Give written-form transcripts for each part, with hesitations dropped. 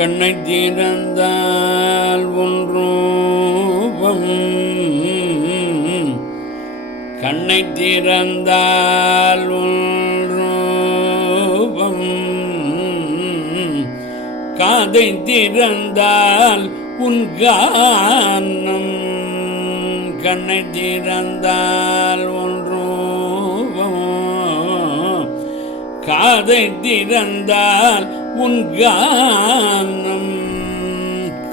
கண்ணை திறந்தால் ஒன்றூபம், கண்ணை திறந்தால் ஒன்றூபம், காதை திறந்தால் உன் கானம், கண்ணை திறந்தால் ஒன்றூபம், காதை திறந்தால் உன் கானம்,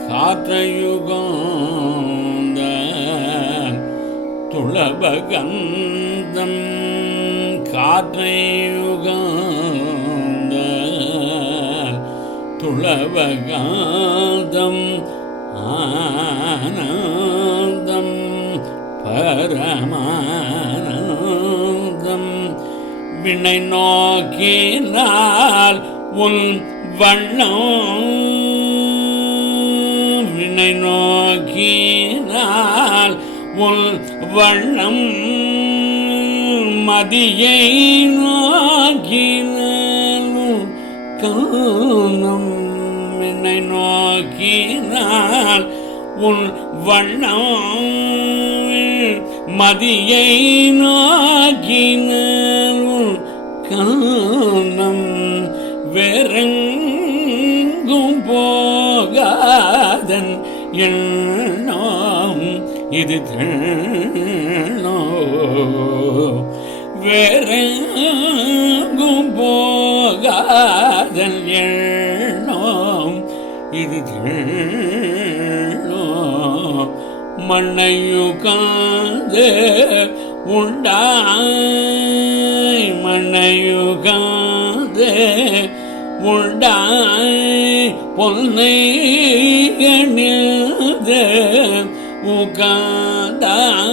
காற்றையுகந்தால் துளபகந்தம், காற்றையுகந்தால் துளபகாந்தம், ஆனந்தம் பரமானந்தம், வினை நோக்கினால் உன் வண்ணம், வினை நோக்கினால் உன் வண்ணம், மதியை நோக்கினால் காணம், வினை நோக்கினால் உன் வண்ணம், மதியை நோக்கினால் உன் காணம், வேறெங்கும் போகாதன் எண்ணம் இது தெண்ணோ, வேறெங்கும் போகாதன் எண்ணம் இது தெண்ணோ, மண்ணையுகாந்து உண்டாய், மண்ணையுகாந்து உண்டாய், பொன்னை கணிந்து உகாந்தாய்,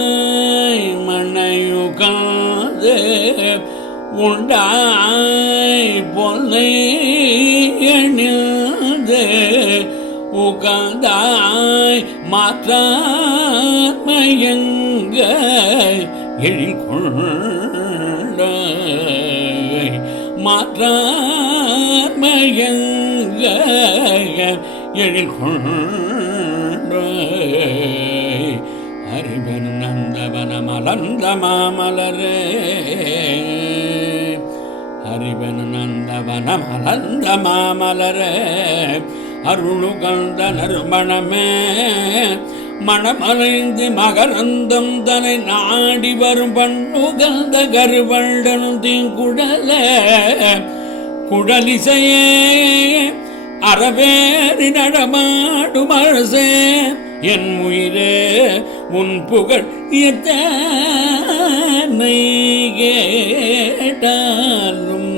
மண்ணையுகாந்து உண்டாய், பொன்னை கணிந்து உகாந்தாய், மாற்றாமயங்க எழில்கொண்டாய், மாற்றாமயங்க எழில்கொண்டாய், அறிவன் நந்தவன மலர்ந்த மாமலரே, அறிவன் நந்தவன மலர்ந்த மாமலரே, அருளுகந்த நறுமணமே, மணமலைந்து மகரந்தம் தனை நாடி வரும் பண்ணுகந்த கருவண்டனும் தீங்குடலே, குடலிசையே அறவேறி நடமாடும் அரசே, என் உயிரே உன் புகழ் எத்தனை கேட்டாலும்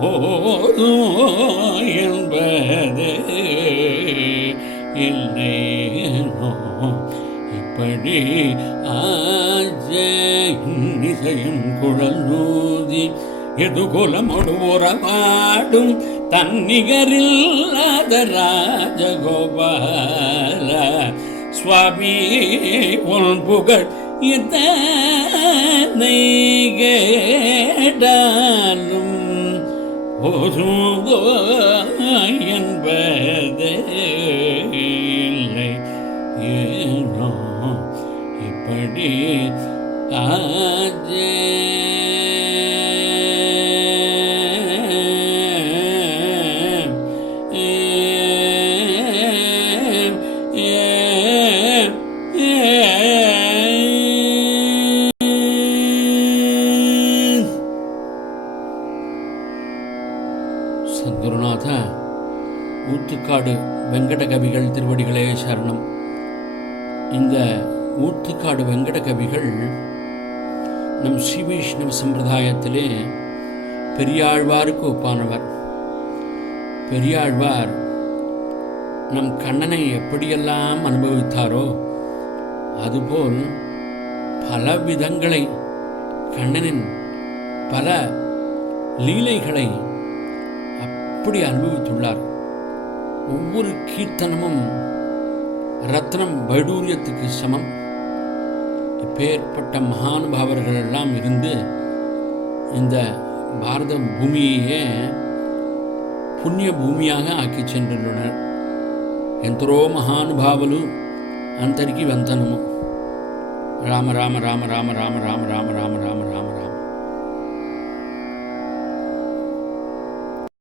போதும் என்பது இல்லை, இப்படி ஆசையும் குழல் நூதி எதுகுலமொடு உறவாடும் தன்னிகரில்லாத ராஜகோபால சுவாமி உன் புகழ் எத்தனை கேட்டாலும் போதுங்கோ என்பதே இல்லை, ஏனோ இப்படி ஆஜே சத்குருநாத ஊத்துக்காடு வெங்கடகவிகள் திருவடிகளே சரணம். இந்த ஊத்துக்காடு வெங்கடகவிகள் நம் ஸ்ரீ வைஷ்ணவ சம்பிரதாயத்திலே பெரியாழ்வாருக்கு ஒப்பானவர். பெரியாழ்வார் நம் கண்ணனை எப்படியெல்லாம் அனுபவித்தாரோ அதுபோல் பல விதங்களை, கண்ணனின் பல லீலைகளை அப்படி அனுபவித்துள்ளார். ஒவ்வொரு கீர்த்தனமும் ரத்னம் வைடூரியத்துக்கு சமம். இப்பேற்பட்ட மகானுபாவர்கள் எல்லாம் இருந்து இந்த பாரத பூமியையே పుణ్య భూమియాగా ఆకి చెందుతున్నారు. ఎందరో మహానుభావులు అందరికీ వందనము. రామ రామ రామ రామ రామ రామ రామ రామ రామ